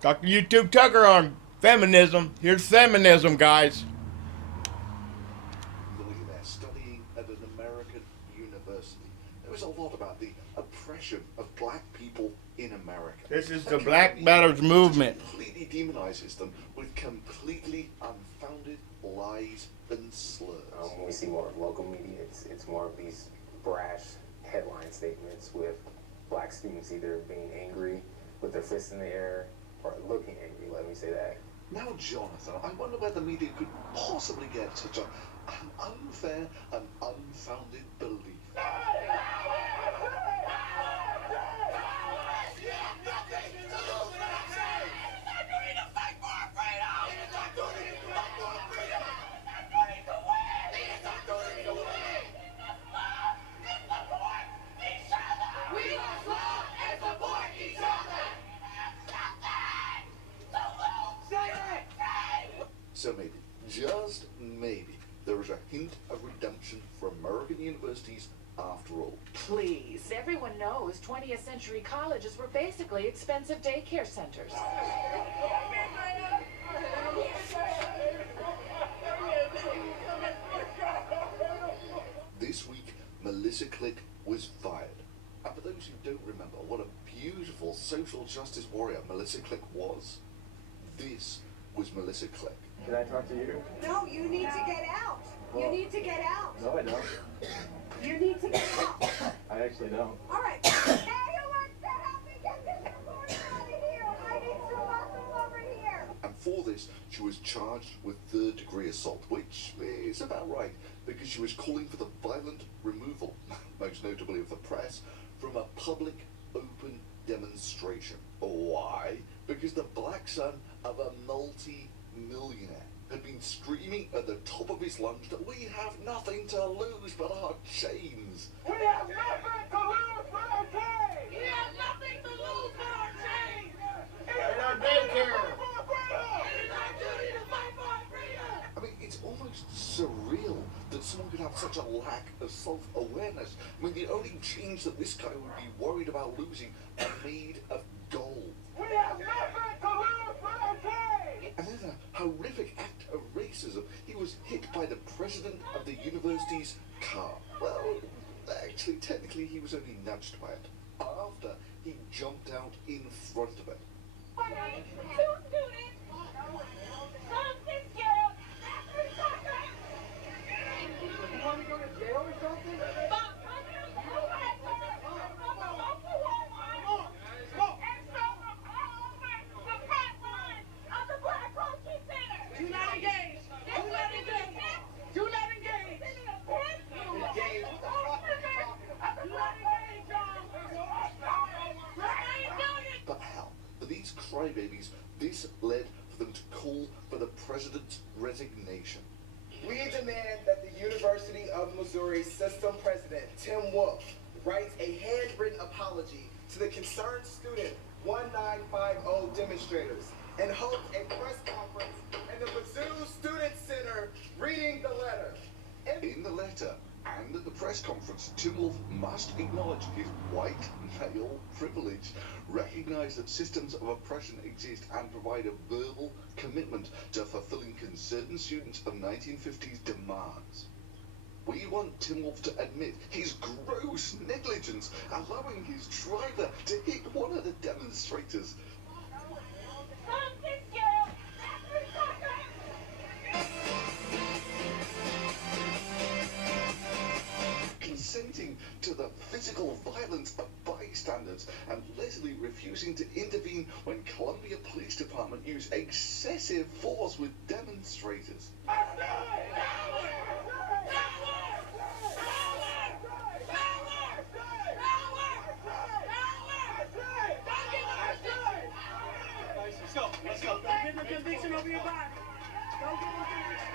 Dr. YouTube Tucker on feminism. Here's feminism, guys. Millionaire studying at an American university. There was a lot about the oppression of black people in America. This is the Black Matters movement. Completely demonizes them with completely unfounded lies and slurs. When we see more local media, it's more of these brash headline statements with black students either being angry with their fists in the air or looking angry, let me say that. Now, Jonathan, I wonder where the media could possibly get such an unfair and unfounded belief. So maybe, just maybe, there is a hint of redemption for American universities after all. Please, everyone knows 20th century colleges were basically expensive daycare centers. This week, Melissa Click was fired. And for those who don't remember what a beautiful social justice warrior Melissa Click was, this was Melissa Click. Can I talk to you? No, you need to get out. You need to get out. No, I don't. You need to get out. I actually don't. All right. Hey, who wants to help me get this reporter out of here? I need some muscle over here. And for this, she was charged with third-degree assault, which is about right, because she was calling for the violent removal, most notably of the press, from a public open demonstration. Why? Because the black son of a multi-millionaire had been screaming at the top of his lungs that we have nothing to lose but our chains. We have nothing to lose but our chains! We have nothing to lose but our chains! And our daycare. It is our duty to fight for our freedom! I mean, it's almost surreal that someone could have such a lack of self-awareness. I mean, the only chains that this guy would be worried about losing are made of gold. We have nothing to lose but our chains! And then a horrific act of racism. He was hit by the president of the university's car. Well, actually, technically, he was only nudged by it after he jumped out in front of it. Two students, something scared, after something. You want to go to jail or something? Do not engage! Do not engage! Do not engage! Engage? What the fuck are you talking about? But hell, for these crybabies, this led for them to call for the president's resignation. We demand that the University of Missouri System President, Tim Wolf, writes a handwritten apology to the concerned student 1950 demonstrators and holds a press conference in the Mizzou Student Center reading the letter. In the letter and at the press conference, Tim Wolf must acknowledge his white male privilege, recognize that systems of oppression exist, and provide a verbal commitment to fulfilling concerned students of 1950s demands. We want Tim Wolf to admit his gross negligence, allowing his driver to hit one of the demonstrators. Something scared, after something. Consenting to the physical violence of bystanders, and Leslie refusing to intervene when Columbia Police Department used excessive force with demonstrators. Let's go. Don't get no conviction over your body. Don't get no conviction.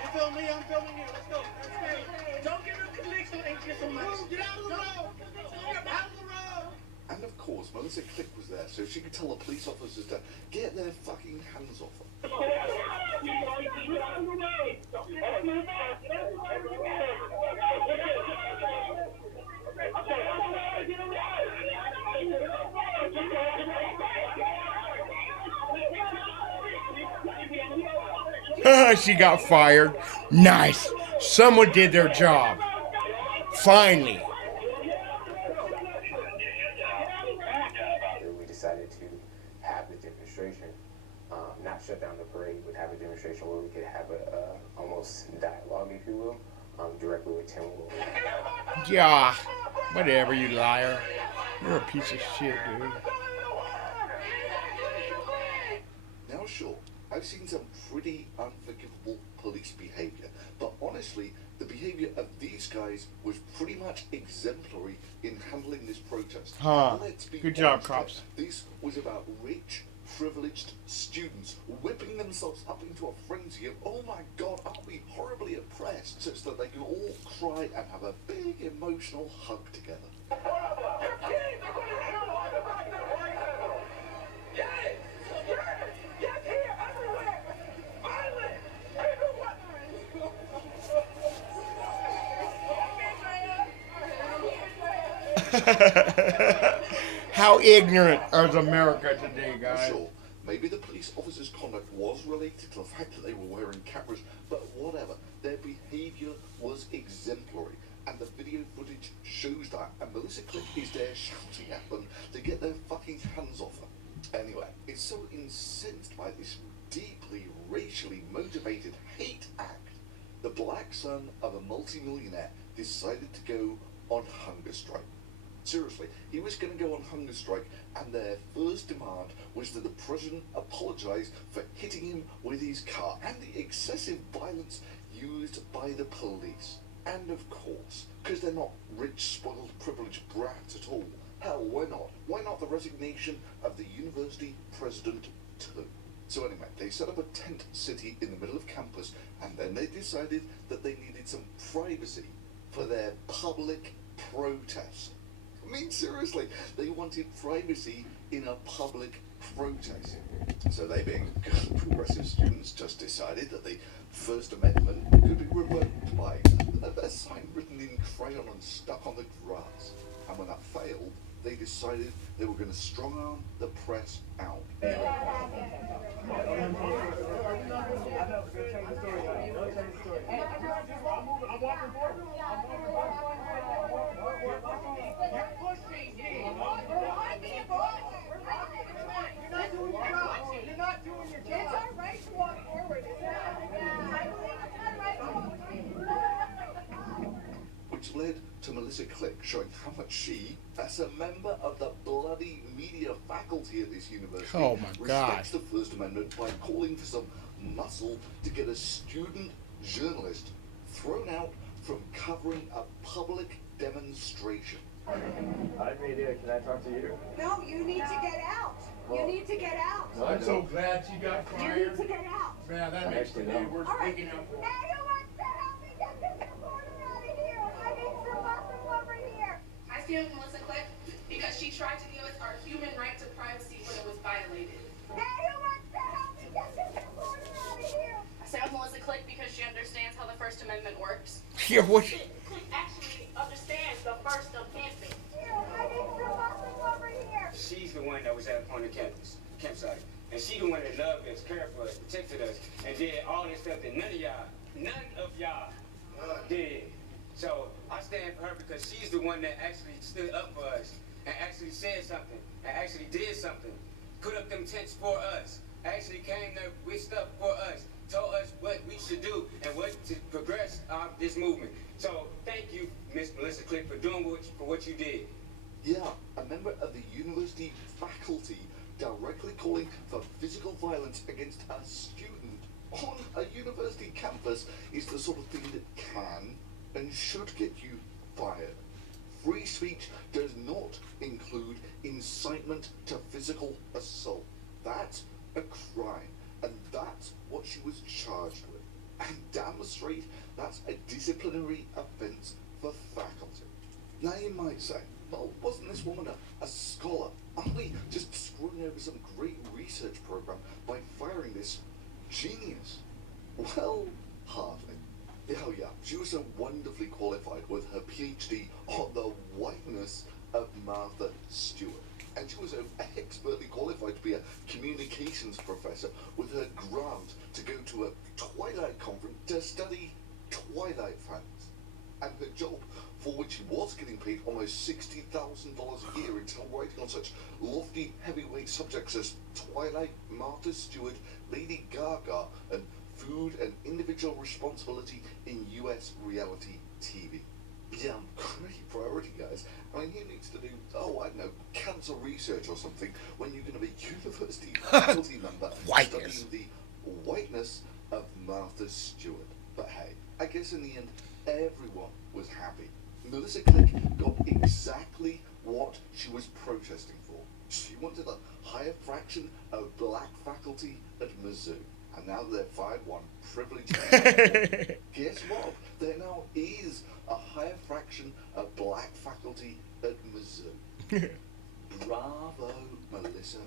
You film me, I'm filming you. Let's go. Let's go. Don't get no conviction. Ain't get so much. Get out of the road. Out of the road. And of course, Melissa Click was there, so she could tell the police officers to get their fucking hands off her. Get away. She got fired. Nice. Someone did their job. Finally. We decided to have the demonstration, not shut down the parade, but have a demonstration where we could have a almost dialogue, if you will, directly with Tim Wolf. Yeah. Whatever, you liar. You're a piece of shit, dude. Now, sure, I've seen some pretty unforgivable police behavior, but honestly, the behavior of these guys was pretty much exemplary in handling this protest. Huh. Let's be Good job, honest here. cops. This was about rich, privileged students whipping themselves up into a frenzy of, oh my god, aren't we horribly oppressed, such that they can all cry and have a big emotional hug together. How ignorant is America today, guys? Sure, maybe the police officers' conduct was related to the fact that they were wearing cameras, but whatever, their behavior was exemplary, and the video footage shows that, and Melissa Click is there shouting at them to get their fucking hands off her. Anyway, it's so incensed by this deeply racially motivated hate act, the black son of a multimillionaire decided to go on hunger strike. Seriously, he was going to go on hunger strike, and their first demand was that the president apologize for hitting him with his car and the excessive violence used by the police. And of course, because they're not rich, spoiled, privileged brats at all, hell, why not? Why not the resignation of the university president too? So anyway, they set up a tent city in the middle of campus, and then they decided that they needed some privacy for their public protest. I mean, seriously, they wanted privacy in a public protest. So they, being good progressive students, just decided that the First Amendment could be revoked by a sign written in crayon and stuck on the grass. And when that failed, they decided they were going to strong-arm the press out. You're not doing your job. It's our right to walk forward, isn't it? I believe it's our right to walk forward. Which led to Melissa Click showing how much she, as a member of the bloody media faculty at this university, Oh my God. respects the First Amendment by calling for some muscle to get a student journalist thrown out from covering a public demonstration. Hi, media. Can I talk to you? No, you need to get out. You need to get out. I'm so glad she got You need fired. to get out. Man, that makes the day worth All right. waking up for. Anyone to help me get this reporter out of here? I need some muscle over here. I stand with Melissa Click because she tried to give us our human right to privacy when it was violated. Anyone to help me get this reporter out of here? I stand with Melissa Click because she understands how the First Amendment works. Yeah, what? Click actually understands the First Amendment. I need some muscle over here. She's the one that was on the campsite. And she the one that loved us, cared for us, protected us, and did all this stuff that none of y'all did. So I stand for her because she's the one that actually stood up for us and actually said something and actually did something. Put up them tents for us. Actually came there with stuff for us. Told us what we should do and what to progress this movement. So thank you, Miss Melissa Click, for doing what you did. Yeah, a member of the university faculty directly calling for physical violence against a student on a university campus is the sort of thing that can and should get you fired. Free speech does not include incitement to physical assault. That's a crime, and that's what she was charged with. And damn straight, that's a disciplinary offence for faculty. Now you might say, well, wasn't this woman a scholar? Aren't we just screwing over some great research program by firing this genius? Well, hardly. Oh yeah, she was so wonderfully qualified with her PhD on the whiteness of Martha Stewart. And she was so expertly qualified to be a communications professor with her grant to go to a twice Twilight Conference to study Twilight fans. And her job, for which she was getting paid almost $60,000 a year until writing on such lofty, heavyweight subjects as Twilight, Martha Stewart, Lady Gaga, and food and individual responsibility in US reality TV. Yeah, great priority, guys. I mean, who needs to do, I don't know, cancer research or something when you're going to be university faculty member studying the whiteness of Martha Stewart. But hey, I guess in the end, everyone was happy. Melissa Click got exactly what she was protesting for. She wanted a higher fraction of black faculty at Mizzou. And now they've fired one privileged man. Guess what? There now is a higher fraction of black faculty at Mizzou. Bravo, Melissa